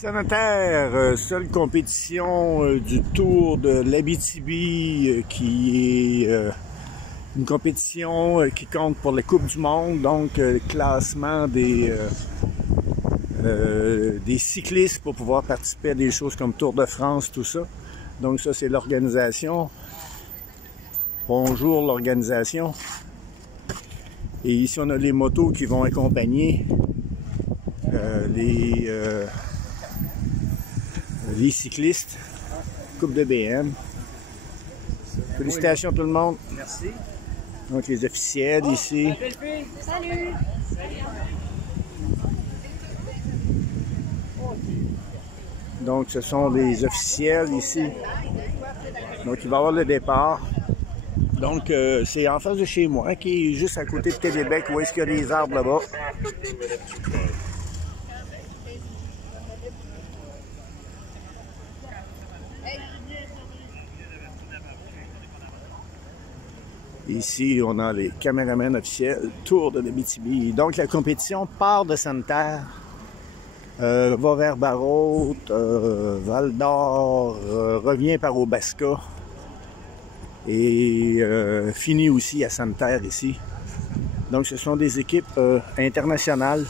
Sanitaire, seule compétition du Tour de l'Abitibi qui est une compétition qui compte pour la Coupe du Monde, donc classement des cyclistes pour pouvoir participer à des choses comme Tour de France, tout ça. Donc ça, c'est l'organisation. Bonjour l'organisation. Et ici, on a les motos qui vont accompagner les cyclistes. Coupe de BM. Félicitations tout le monde. Merci. Donc les officiels ici. Salut! Donc ce sont des officiels ici. Donc il va y avoir le départ. Donc c'est en face de chez moi, qui est juste à côté de Québec, où est-ce qu'il y a des arbres là-bas. Ici, on a les caméramans officiels, Tour de l'Abitibi. Donc, la compétition part de Santerre, va vers Barrault, Val-d'Or, revient par Obasca et finit aussi à Santerre ici. Donc, ce sont des équipes internationales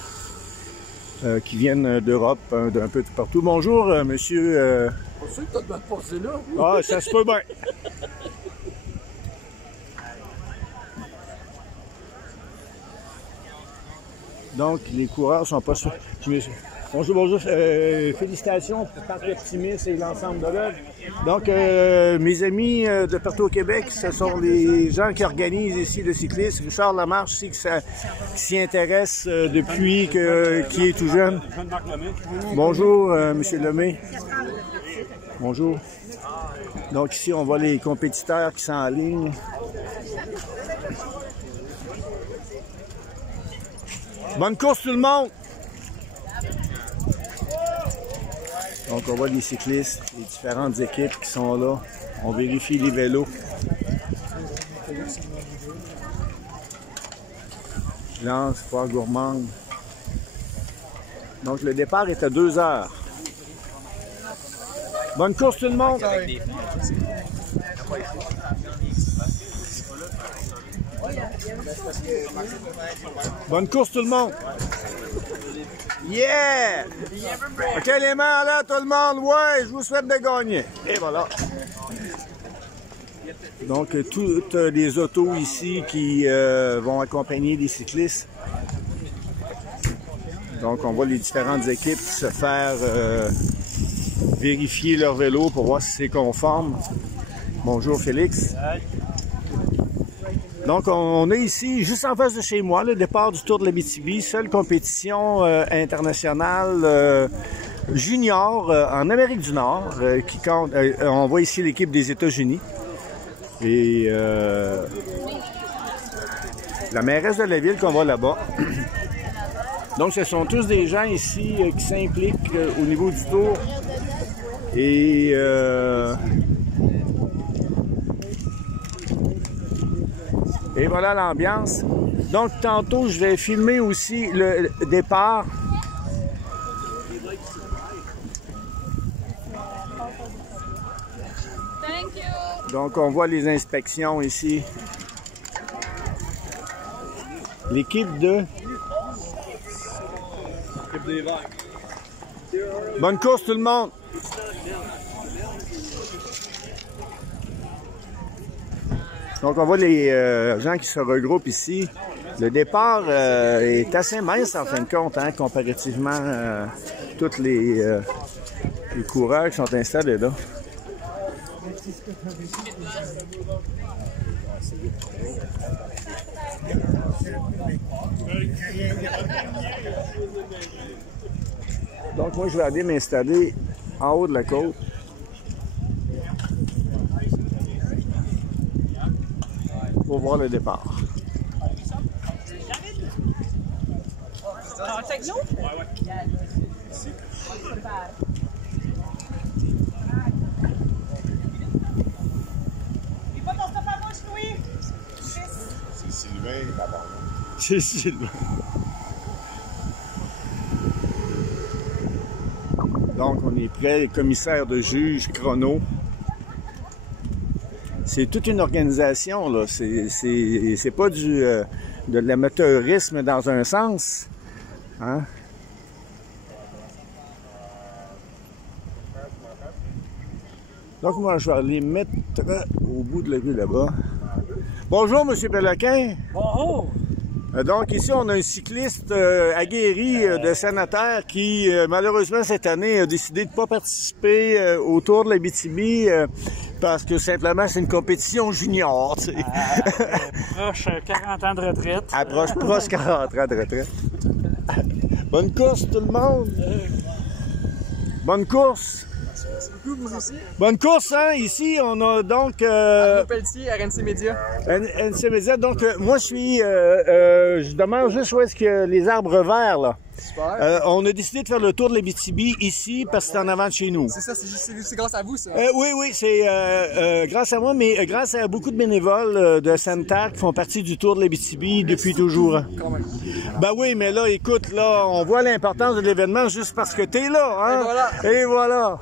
qui viennent d'Europe, d'un peu de partout. Bonjour, monsieur... Pour ça que tu as passé là. Ah, ça se peut bien. Donc, les coureurs sont pas sûrs. Bonjour, bonjour. Félicitations pour Parc Optimisme et l'ensemble de l'œuvre. Donc, mes amis de partout au Québec, ce sont les gens qui organisent ici le cyclisme. Richard Lamarche, ici, qui s'y intéresse depuis qu'il est tout jeune. Bonjour, monsieur Lemay. Bonjour. Donc, ici, on voit les compétiteurs qui sont en ligne. Bonne course tout le monde! Donc on voit les cyclistes, les différentes équipes qui sont là. On vérifie les vélos. Lance, foire gourmande. Donc le départ est à 2 heures. Bonne course tout le monde! Bonne course tout le monde! Yeah! OK les mains là tout le monde, ouais, je vous souhaite de gagner. Et voilà. Donc toutes les autos ici qui vont accompagner les cyclistes. Donc on voit les différentes équipes se faire vérifier leur vélo pour voir si c'est conforme. Bonjour Félix. Donc, on est ici, juste en face de chez moi, le départ du Tour de l'Abitibi, seule compétition internationale junior en Amérique du Nord, qui compte. On voit ici l'équipe des États-Unis. Et la mairesse de la ville qu'on voit là-bas. Donc, ce sont tous des gens ici qui s'impliquent au niveau du Tour. Et... Et voilà l'ambiance. Donc, tantôt, je vais filmer aussi le départ. Thank you. Donc, on voit les inspections ici. L'équipe de... Bonne course tout le monde! Donc, on voit les gens qui se regroupent ici. Le départ est assez mince, en fin de compte, hein, comparativement à tous les coureurs qui sont installés là. Donc, moi, je vais aller m'installer en haut de la côte. Pour voir le départ. Avec nous? C'est Sylvain, d'abord. C'est Sylvain. Donc, on est prêt, le commissaire de juge, chrono. C'est toute une organisation, là. C'est pas de l'amateurisme dans un sens. Hein? Donc, moi, je vais aller mettre au bout de la rue là-bas. Bonjour, M. Péloquin. Bonjour. Donc, ici, on a un cycliste aguerri de Saint-Nazaire qui, malheureusement, cette année, a décidé de ne pas participer au Tour de l'Abitibi parce que, simplement, c'est une compétition junior, tu sais. Approche 40 ans de retraite. Approche proche 40 ans de retraite. Bonne course, tout le monde! Bonne course! Vous aussi. Bonne course, hein? Ici, on a donc... Arnaud Pelletier, RNC Média. RNC Média. Donc, moi, je demande juste où est-ce que les arbres verts, là. Super. On a décidé de faire le tour de l'Abitibi ici, parce que c'est en avant de chez nous. C'est ça, c'est grâce à vous, ça. Oui, c'est grâce à moi, mais grâce à beaucoup de bénévoles de Saint-Nazaire qui font partie du Tour de l'Abitibi depuis toujours. Quand même. Ben oui, mais là, écoute, là, on voit l'importance de l'événement juste parce que t'es là, hein? Et voilà.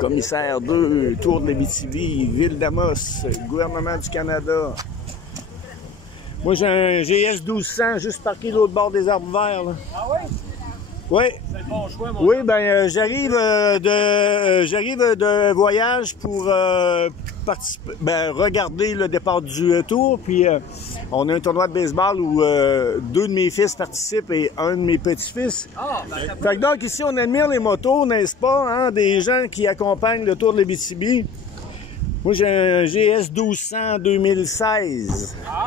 Commissaire 2, Tour de l'Abitibi, Ville d'Amos, gouvernement du Canada. Moi, j'ai un GS 1200 juste parqué de l'autre bord des arbres verts. Là. Ah oui? Oui. C'est le bon choix, mon Oui, ben j'arrive de voyage pour regarder le départ du tour. Puis on a un tournoi de baseball où 2 de mes fils participent et un de mes petits-fils. Ah, ben, Fait que donc ici, on admire les motos, n'est-ce pas, hein, des gens qui accompagnent le Tour de l'Abitibi. Moi, j'ai un GS 1200 2016. Ah!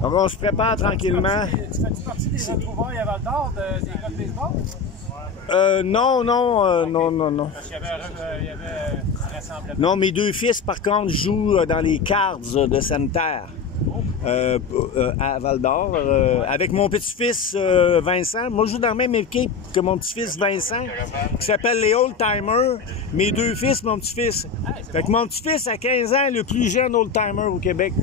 Donc, on se prépare tranquillement. Tu fais-tu partie des retrouvailles à Val-d'Or des gars de baseball? Non. Parce qu'il y avait un rassemblement. Non, mes 2 fils, par contre, jouent dans les Cards de Saint-Nazaire. À Val-d'Or, avec mon petit-fils Vincent. Moi, je joue dans la même équipe que mon petit-fils Vincent, qui s'appelle les Old-Timers. Mes 2 fils, mon petit-fils. Fait que mon petit-fils, à 15 ans, est le plus jeune Old-Timer au Québec.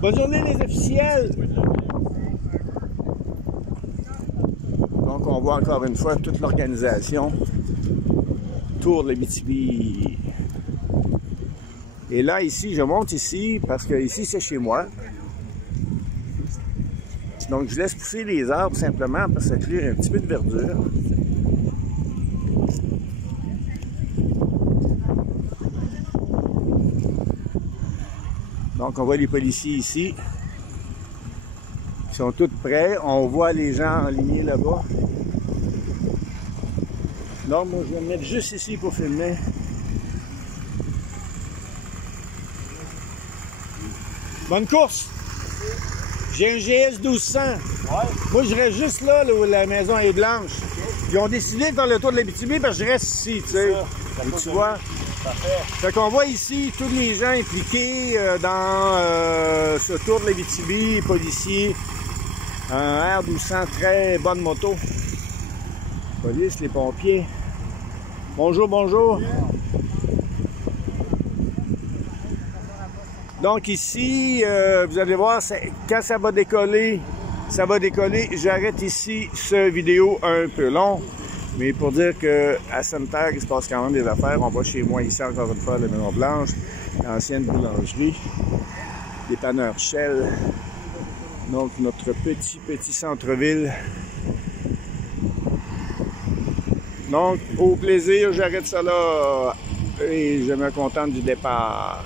Bonne journée, les officiels! Donc, on voit encore une fois toute l'organisation. Tour de l'Abitibi. Et là, ici, je monte ici, parce que ici, c'est chez moi. Donc, je laisse pousser les arbres simplement, parce que ça crée un petit peu de verdure. Donc, on voit les policiers ici. Ils sont tous prêts. On voit les gens alignés là-bas. Donc, moi, je vais me mettre juste ici pour filmer. Bonne course! J'ai un GS 1200. Ouais. Moi, je reste juste là où la maison est blanche. Ils ont décidé de faire le tour de l'Abitibi parce que je reste ici, tu sais. Tu vois? Fait qu'on voit ici tous les gens impliqués dans ce tour de l'Abitibi, policiers. Un R1200, très bonne moto. Police, les pompiers. Bonjour, bonjour. Donc ici, vous allez voir, quand ça va décoller. J'arrête ici ce vidéo un peu long. Mais pour dire qu'à Saint-Nazaire, il se passe quand même des affaires. On va chez moi ici, encore une fois, la Maison Blanche, l'ancienne boulangerie, dépanneur Shell. Donc notre petit centre-ville. Donc, au plaisir, j'arrête ça là et je me contente du départ.